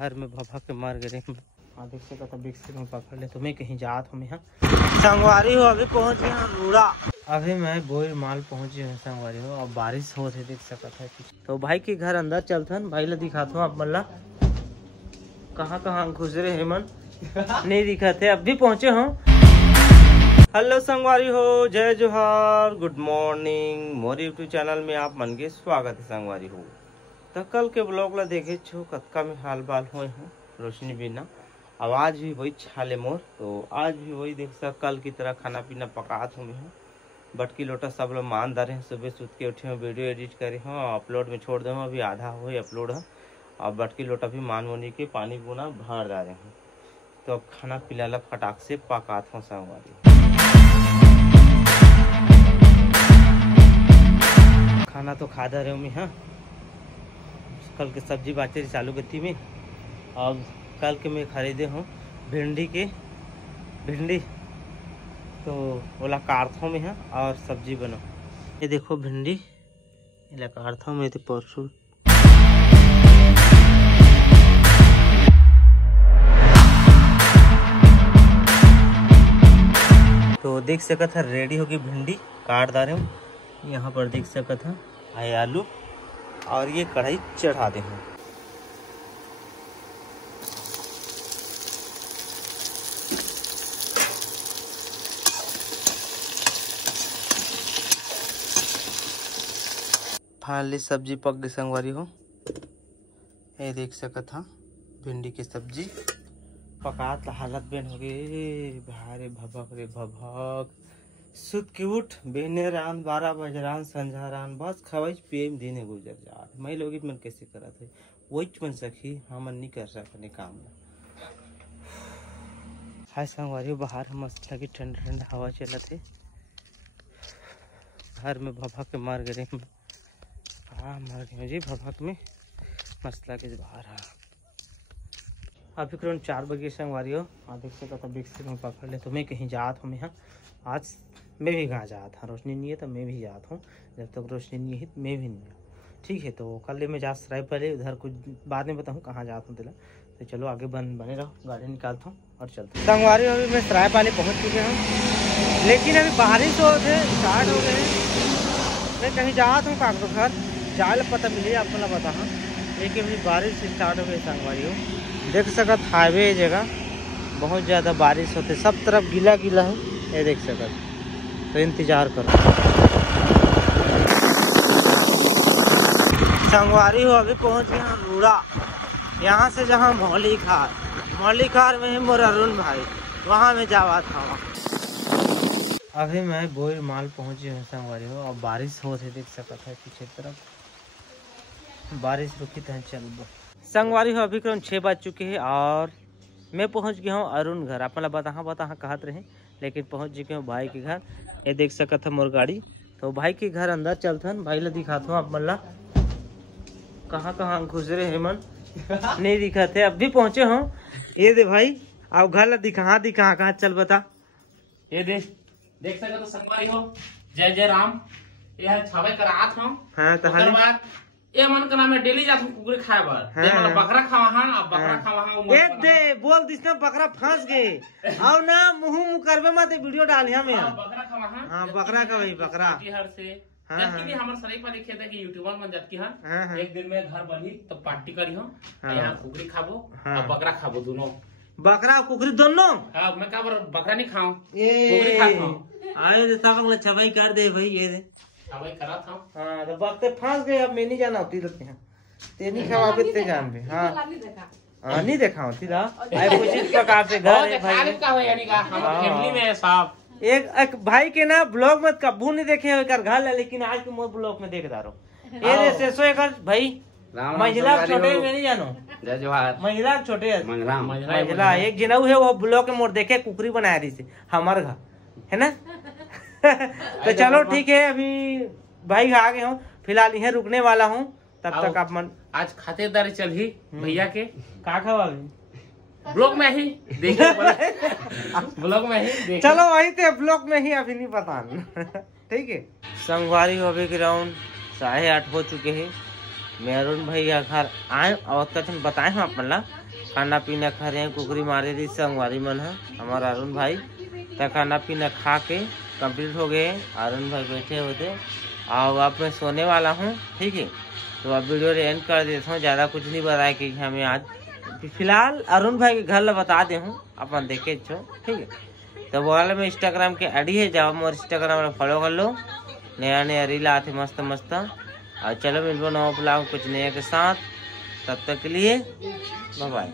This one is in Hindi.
घर में भभा के मार गए देख से कथा बिक्सी में पकड़ ले तुम्हें कहीं जात हम यहाँ संगवारी हो। अभी पहुँच गए हम रूड़ा। अभी मैं बोर माल पहुँची हूँ संगवारी हो। अब बारिश हो थे देख सकता है तो भाई के घर अंदर चलथन भाई ला दिखाता हूँ। आप मल्ला कहाँ घुस रहे हेमन नहीं दिखते। अब भी पहुँचे हो। हेलो संगवारी हो, जय जोहार, गुड मॉर्निंग। मोर यूट्यूब चैनल में आप मन के स्वागत है संगवारी हो। तो कल के ब्लॉग ला देखे छो कतका में हाल बाल हुए हैं रोशनी बिना। आवाज भी वही छाले मोर। तो आज भी वही देख सक कल की तरह खाना पीना पकात हूँ मैं। बटकी लोटा सब लोग मान दारे हैं। सुबह सुत के उठे हूँ, वीडियो एडिट करे हूँ, अपलोड में छोड़ दे हूँ। अभी आधा हो अपलोड है। और बटकी लोटा भी मान मुनी के पानी बुना भर डाले हूँ। तो अब खाना पिला फटाक से पकात हूँ संगवारी। खाना तो खा रहे हूँ मैं। हाँ, कल के सब्जी बाचे चालू गति में। अब कल के मैं खरीदे हूँ भिंडी तो ओला काटता हूँ मैं। हाँ, और सब्जी बनो। ये देखो भिंडी इला काटता हूँ मैं। तो परसों तो देख सकत है रेडी होगी भिंडी काट डाले हूँ। यहाँ पर देख सकत है आए आलू और ये कढ़ाई चढ़ा दे हूँ। फाइनली सब्जी पक गई संगवारी हो। ये देख सकत हा भिंडी की सब्जी पकात हालत बेन हो गई। भारे भभक रे भभक सुत के उठ बेने रान 12 बजे रान संझा रान बस खवाई पिए में दिन गुजर जा। मैं लोग मन कैसे करत है वही मन सखी हमन नहीं कर सकने काम ला। हाय संगवारी बाहर मस्त लगी ठंडा ठंडा हवा चलत है। घर में भभक के मार गए मर गए जी भभक में मस्त लगे बाहर। अभी करीब 4 बजे संगवारी हो। देख सकता बिक्सी में पकड़ ले तो मैं कहीं जात हूँ यहाँ। आज मैं भी कहाँ जाता हूँ, रोशनी नहीं है तो मैं भी जाता हूँ। जब तक रोशनी नहीं है मैं भी नहीं। ठीक है, तो कल मैं जा सराय पहले उधर कुछ बाद में बताऊँ कहाँ जाता हूँ दिला। तो चलो आगे बने रहो, गाड़ी निकालता हूँ और चलता हूँ। संगवारी अभी मैं सराय पहले पहुँच चुके हूँ, लेकिन अभी बारिश हो गए स्टार्ट हो गए। मैं कहीं जाता हूँ काकरो घर जाल पता मिले आपको बता। लेकिन अभी बारिश स्टार्ट हो गई संगवारी हो। देख सकत हाईवे जगह बहुत ज़्यादा बारिश होते, सब तरफ गीला गीला है। ये देख सकत तो इंतजार करो संगवारी हो। अभी पहुंच गए हम रूड़ा। यहाँ से जहाँ मौली खार में है मोर अरुण भाई, वहाँ में जावा था। अभी मैं बोर माल पहुंची हूँ संगवारी हो। अब बारिश हो देख सकत है पीछे तरफ बारिश रुकी तो चल संगवारी हो। अभी करीब 6 बज चुके हैं और मैं पहुंच गया हूं अरुण घर। अपना बता कहत रहे, लेकिन पहुंच चुके हूं भाई के घर। ये देख सकत है मोर गाड़ी। तो भाई के घर अंदर चलथन भाई ला दिखाता हूँ। आप मल्ला कहाँ घुस रहे हेमन नहीं दिखते। अब भी पहुंचे हो। ये दे भाई अब घर ला दिखा कहाँ चल बता। ये देख सकते तो संगवारी हो। जय जय राम। यह छावे करात हूं। हां तो ये मन का नाम है डेली जात हूं कुकुरी खाए बर। मतलब बकरा खावा हां, बकरा खावा हां। ए दे बोल दिस ना बकरा फंस गए और ना मुंह करबे मत वीडियो डाली हम यहां। बकरा खावा हां। हां बकरा का भाई बकरा बिहार से जबकि भी हमर सराई पर लिखे थे कि यूट्यूबर मन जबकि हां एक दिन में घर बनी तो पार्टी करी हो। यहां कुकुरी खाबो और बकरा खाबो दोनों। बकरा और कुकुरी दोनों। हां मैं का बकरा नहीं खाऊं, कुकुरी खाऊं। आए दे सब लोग छवाई कर दे भाई। ये दे छवाई करा था। हां तो बकते फंस गए। अब मैं नहीं जाना होती रहते हैं ते नहीं खवाबे ते जान भी। हां नहीं देखा होती ला आए कुछ प्रकार से घर है भाई का हो यानी का हम फैमिली में साहब। एक भाई के ना ब्लॉग में कबू नहीं देखे हो घर है, लेकिन आज के मोर ब्लॉग में देख दारो। ये सेसो एक भाई महिला छोटे में नहीं जानो। जय जोहार। महिला छोटे महिला एक जनऊ है वो ब्लॉग के मोर देखे कुकरी बनाया रही से हमार घर है ना। तो चलो ठीक है, अभी भाई आ गए हूँ फिलहाल यहाँ रुकने वाला हूँ। तब तक आप मन आज खातिरदारी चल ही भैया के का खवा ब्लॉग में ही देखिए ब्लॉग में ही चलो वही थे ब्लॉग में ही अभी नहीं पता ठीक है। संगवारी हो अभी ग्राउंड 8:30 हो चुके हैं। मैं अरुण भाई घर आए और कथन बताए हम अपन खाना पीना खा रहे हैं, कुकरी मारे रही संगवारी मन है हमारा अरुण भाई। तो खाना पीना खा के कंप्लीट हो गए। अरुण भाई बैठे होते और अब मैं सोने वाला हूँ, ठीक है। तो अब वीडियो एंड कर देता हूँ, ज़्यादा कुछ नहीं बताया कि हमें आज फिलहाल अरुण भाई के घर ला बता दे हूँ, अपन देखे छो, ठीक है। तो बोला में इंस्टाग्राम के आईडी है, जाओ मोर इंस्टाग्राम में फॉलो कर लो, नया नया रील आते मस्त मस्त। और चलो मिलबो नवा ब्लॉग कुछ नया के साथ, तब तक के लिए बाय बाय।